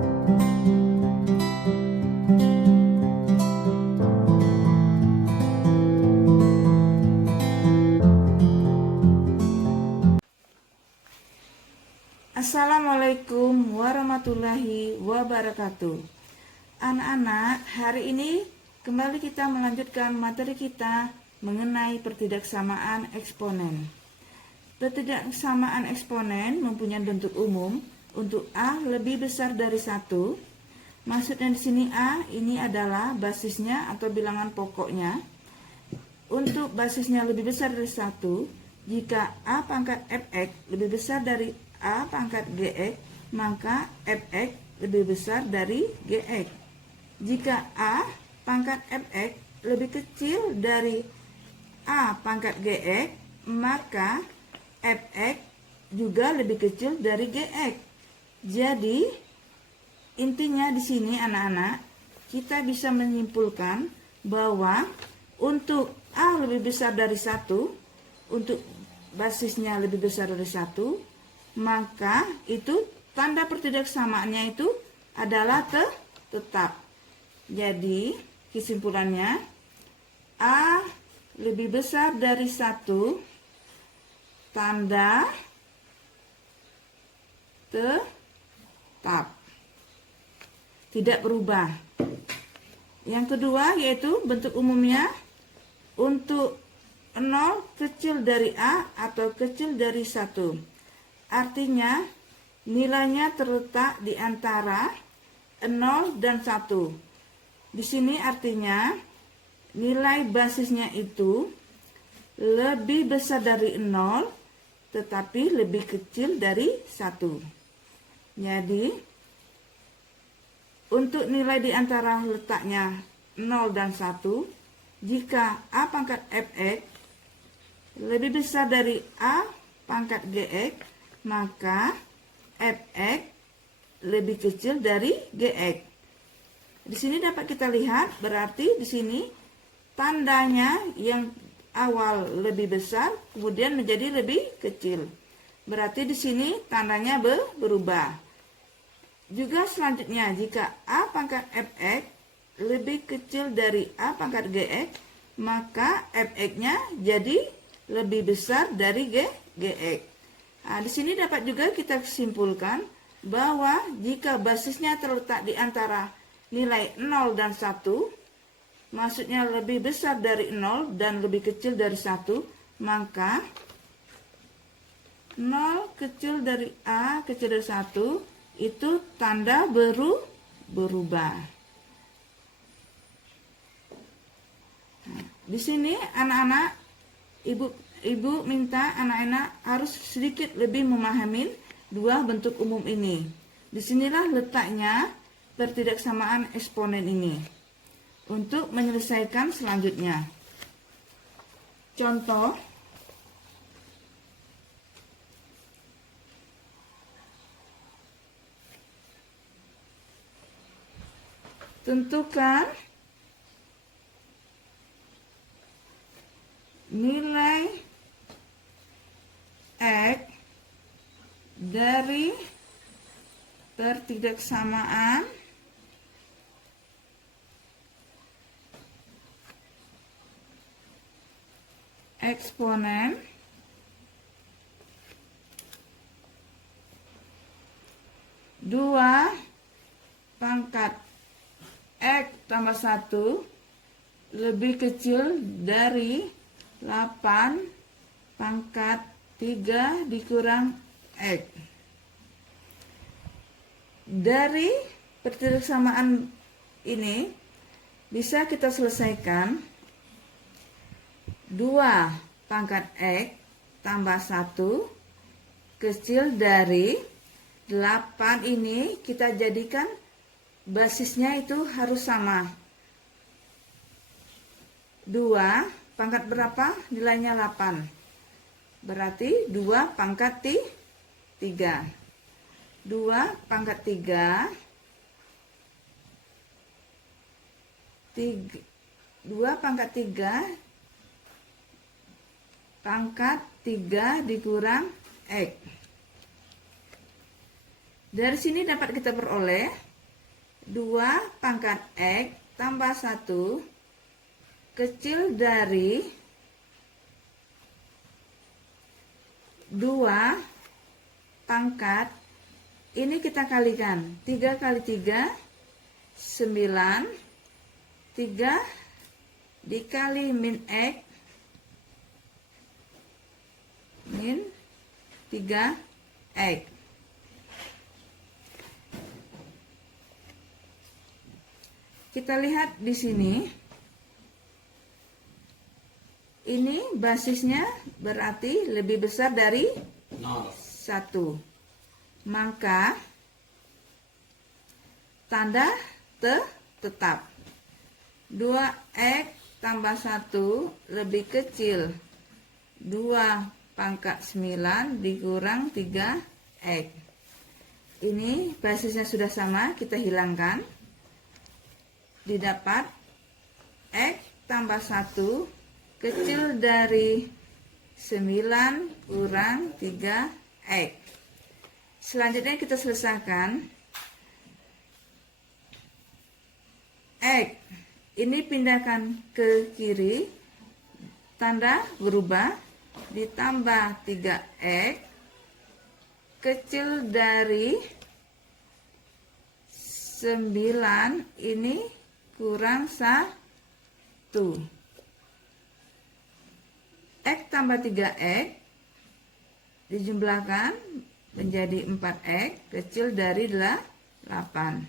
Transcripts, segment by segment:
Assalamualaikum warahmatullahi wabarakatuh. Anak-anak, hari ini kembali kita melanjutkan materi kita mengenai pertidaksamaan eksponen. Pertidaksamaan eksponen mempunyai bentuk umum untuk A lebih besar dari 1. Maksudnya di sini A ini adalah basisnya atau bilangan pokoknya. Untuk basisnya lebih besar dari 1, jika A pangkat fx lebih besar dari A pangkat gx, maka fx lebih besar dari gx. Jika A pangkat fx lebih kecil dari A pangkat gx, maka fx juga lebih kecil dari gx. Jadi intinya di sini anak-anak, kita bisa menyimpulkan bahwa untuk A lebih besar dari 1, untuk basisnya lebih besar dari 1, maka itu tanda pertidaksamaannya itu adalah tetap. Jadi kesimpulannya, A lebih besar dari 1, tanda tetap, tidak berubah. Yang kedua yaitu bentuk umumnya untuk 0 kecil dari A atau kecil dari 1. Artinya nilainya terletak di antara 0 dan 1. Di sini artinya nilai basisnya itu lebih besar dari 0 tetapi lebih kecil dari 1. Jadi untuk nilai di antara letaknya 0 dan 1, jika A pangkat fx lebih besar dari A pangkat gx, maka fx lebih kecil dari gx. Di sini dapat kita lihat, berarti di sini tandanya yang awal lebih besar kemudian menjadi lebih kecil. Berarti di sini tandanya berubah. Juga selanjutnya, jika A pangkat fx lebih kecil dari A pangkat gx, maka fx-nya jadi lebih besar dari gx. Nah, di sini dapat juga kita simpulkan bahwa jika basisnya terletak di antara nilai 0 dan 1, maksudnya lebih besar dari 0 dan lebih kecil dari 1, maka 0 kecil dari A kecil dari 1 itu tanda berubah. Nah, di sini anak-anak, ibu minta anak-anak harus sedikit lebih memahami dua bentuk umum ini. Disinilah letaknya pertidaksamaan eksponen ini untuk menyelesaikan selanjutnya. Contoh, tentukan nilai X dari pertidaksamaan eksponen dua pangkat X tambah 1 lebih kecil dari 8 pangkat 3 dikurang X. Dari pertidaksamaan ini bisa kita selesaikan 2 pangkat X tambah 1 kecil dari 8 ini kita jadikan basisnya itu harus sama. 2 pangkat berapa? Nilainya 8. Berarti 2 pangkat 3. 2 pangkat 3 2 pangkat 3 pangkat 3 dikurang X. Dari sini dapat kita peroleh 2 pangkat X tambah 1 kecil dari 2 pangkat, ini kita kalikan, 3 kali 3 9, 3 dikali min X min 3X. Kita lihat di sini, ini basisnya berarti lebih besar dari 1. Maka tanda tetap 2X tambah 1 lebih kecil 2 pangkat 9 dikurang 3X. Ini basisnya sudah sama, kita hilangkan. Didapat X tambah 1 kecil dari 9 kurang 3X. Selanjutnya kita selesaikan. X ini pindahkan ke kiri, tanda berubah, ditambah 3X kecil dari 9 ini kurang 1. X tambah 3X dijumlahkan menjadi 4X kecil dari 8.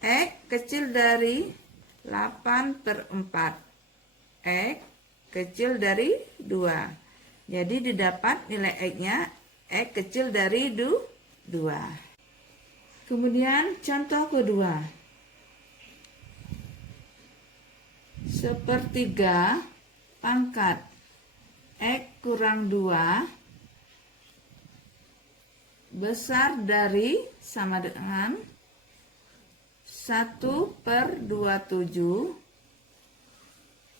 X kecil dari 8/4. X kecil dari 2. Jadi didapat nilai X-nya X kecil dari 2. Kemudian contoh kedua. 1/3 pangkat X kurang 2 besar dari sama dengan 1/27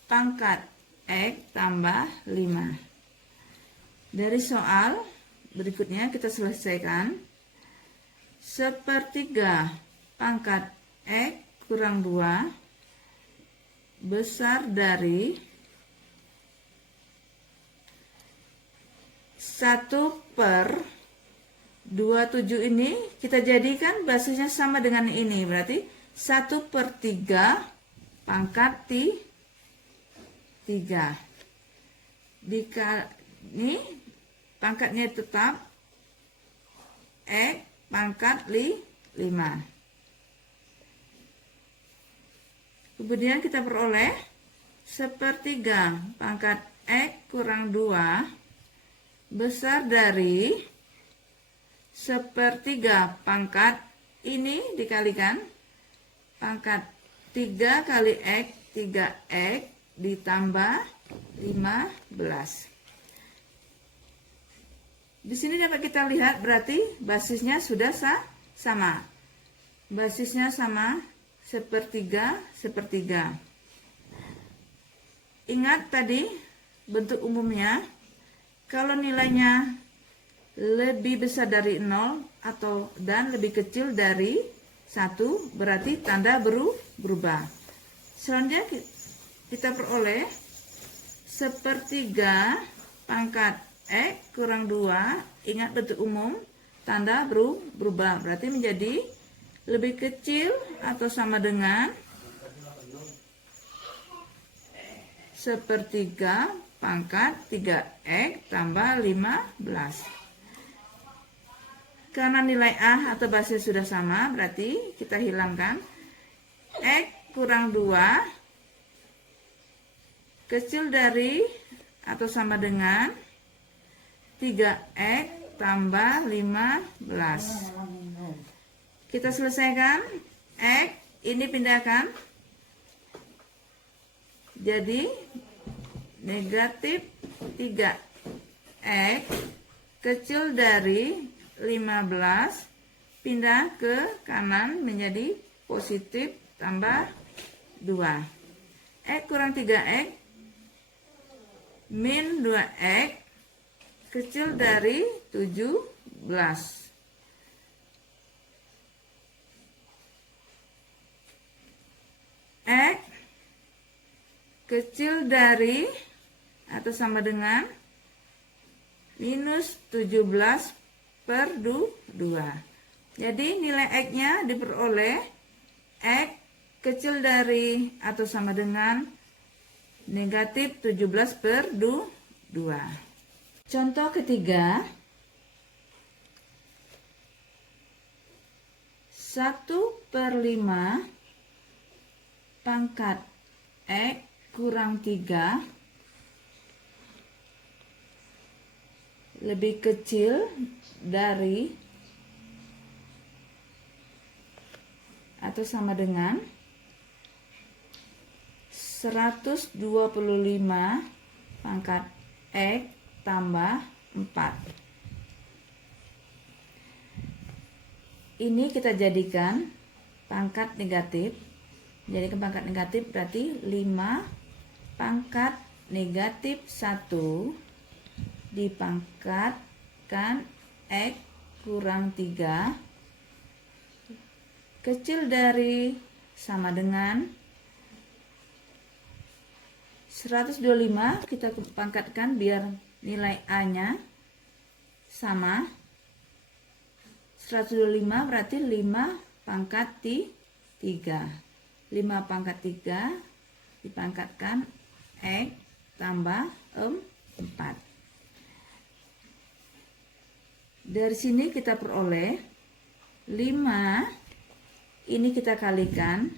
pangkat X tambah 5. Dari soal berikutnya kita selesaikan. 1/3 pangkat X kurang 2 besar dari 1/27 ini kita jadikan basisnya sama dengan ini, berarti 1/3 pangkat 3. Ini pangkatnya tetap X pangkat 5. Kemudian kita peroleh 1/3 pangkat X kurang 2 besar dari 1/3 pangkat ini dikalikan pangkat 3 kali X 3X ditambah 15. Di sini dapat kita lihat berarti basisnya sudah sama. Basisnya sama 1/3. Ingat tadi bentuk umumnya, kalau nilainya lebih besar dari 0 dan lebih kecil dari 1 berarti tanda berubah. Selanjutnya kita peroleh 1/3 pangkat X kurang 2. Ingat bentuk umum, tanda berubah berarti menjadi lebih kecil atau sama dengan 1/3 pangkat 3X tambah 15. Karena nilai A atau basis sudah sama, berarti kita hilangkan. X kurang 2 kecil dari atau sama dengan 3X tambah 15. Kita selesaikan. X ini pindahkan jadi negatif 3X kecil dari 15 pindah ke kanan menjadi positif tambah 2. X kurang 3X min 2X kecil dari 17. kecil dari atau sama dengan minus 17 per 2. Jadi nilai X-nya diperoleh X kecil dari atau sama dengan negatif 17 per 2. Contoh ketiga, 1/5 pangkat X kurang 3 lebih kecil dari atau sama dengan 125 pangkat X tambah 4. Ini kita jadikan pangkat negatif. Jadikan pangkat negatif berarti 5 pangkat negatif 1 dipangkatkan X kurang 3 kecil dari sama dengan 125, kita pangkatkan biar nilai A-nya sama. 125 berarti 5 pangkat 3. 5 pangkat 3 dipangkatkan X tambah 4. Dari sini kita peroleh 5, ini kita kalikan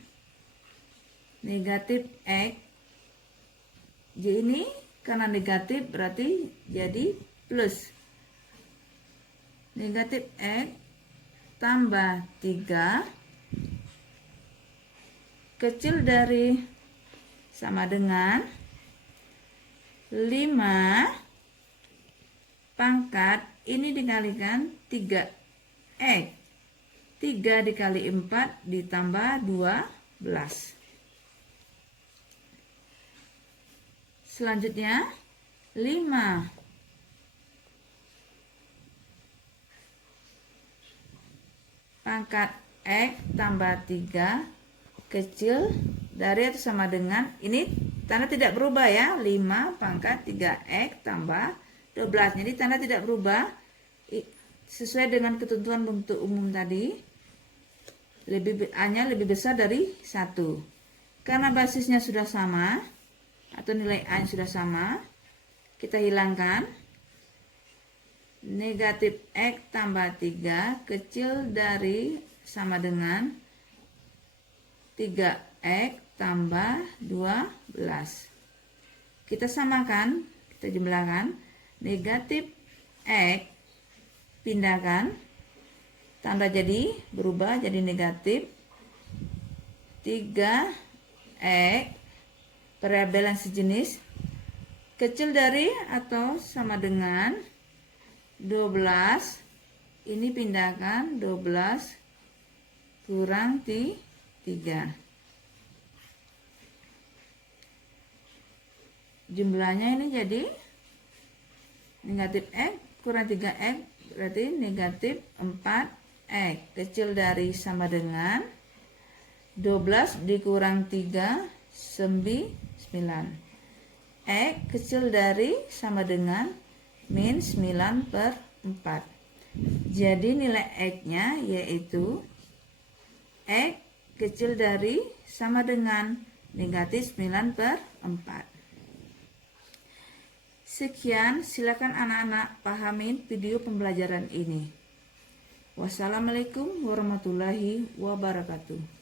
negatif X. Jadi ini karena negatif berarti jadi plus. Negatif X tambah 3 kecil dari sama dengan 5 pangkat ini dikalikan 3X. 3 dikali 4 ditambah 12. Selanjutnya 5 pangkat X tambah 3 kecil dari atau sama dengan, ini tanda tidak berubah ya, 5 pangkat 3X tambah 12. Jadi tanda tidak berubah sesuai dengan ketentuan bentuk umum tadi. A-nya lebih besar dari 1. Karena basisnya sudah sama atau nilai A yang sudah sama, kita hilangkan. Negatif X tambah 3 kecil dari sama dengan 3X tambah 12. Kita samakan, kita jumlahkan. Negatif X pindahkan, tanda jadi berubah jadi negatif 3X variabel yang sejenis kecil dari atau sama dengan 12. Ini pindahkan 12 kurang 3. Jumlahnya ini jadi negatif X kurang 3X berarti negatif 4X kecil dari sama dengan 12 dikurang 3 9. X kecil dari sama dengan min 9 per 4. Jadi nilai X-nya yaitu X kecil dari sama dengan negatif 9 per 4. Sekian, silakan anak-anak pahamin video pembelajaran ini. Wassalamualaikum warahmatullahi wabarakatuh.